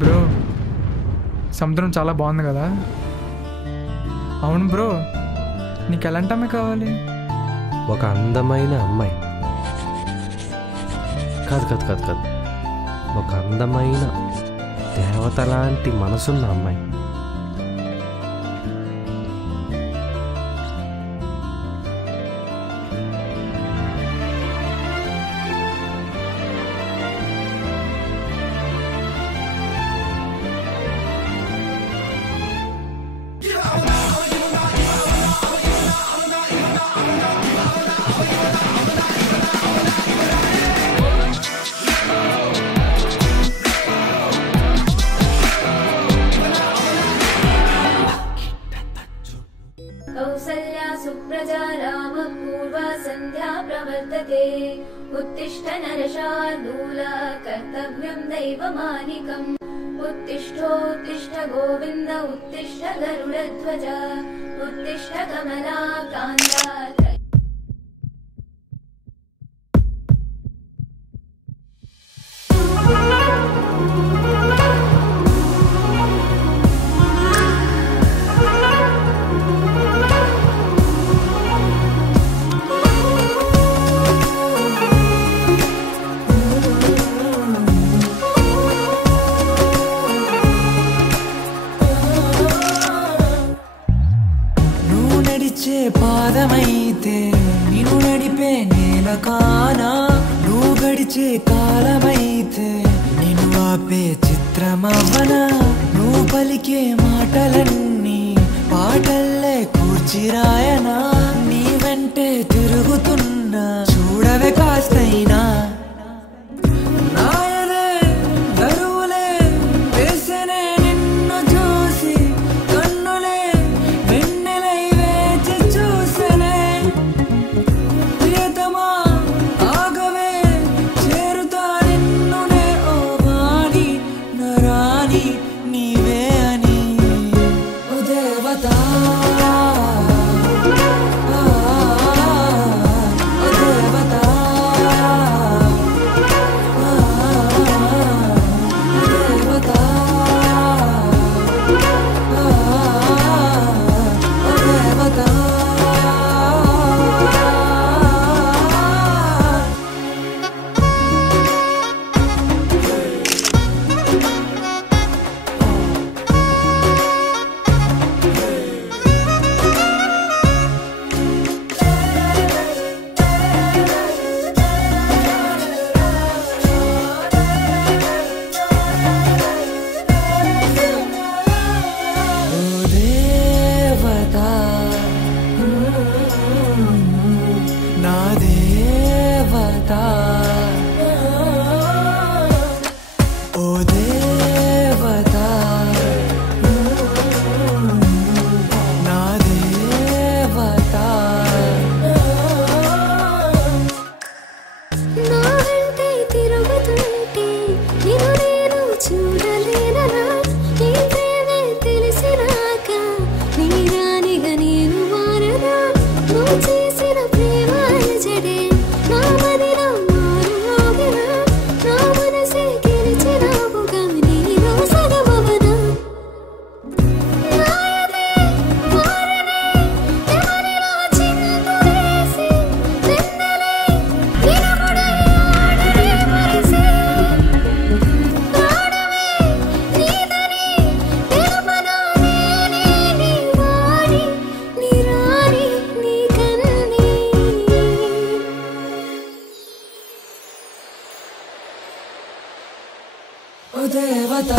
Bro సముద్రం చాలా బాగుంది కదా. అవును బ్రో, నీకు ఎలాంటి అమ్మాయి కావాలి? ఒక అందమైన అమ్మాయి. కాదు కాదు కాదు కాదు ఒక అందమైన దేవత లాంటి మనసున్న అమ్మాయి. कौसल्या सुप्रजा रामपूर्वा सन्ध्या प्रवर्तते उत्तिष्ठ नरशार्दूला कर्तव्यं दैवमानिकम् उत्तिष्ठोत्तिष्ठ गोविन्द उत्तिष्ठ गरुडध्वज उत्तिष्ठ कमलाकान्ता. పాదమైతే నిన్ను నడిపే నేల కానా, నువ్వు గడిచే కాలమైతే నిన్ను ఆపే చిత్రమవనా. నువ్వు పలికే మాటలన్నీ పాటల్లే కూర్చిరాయనా. నీ వెంటే తిరుగుతున్నా చూడవే కాస్తైనా. దేవత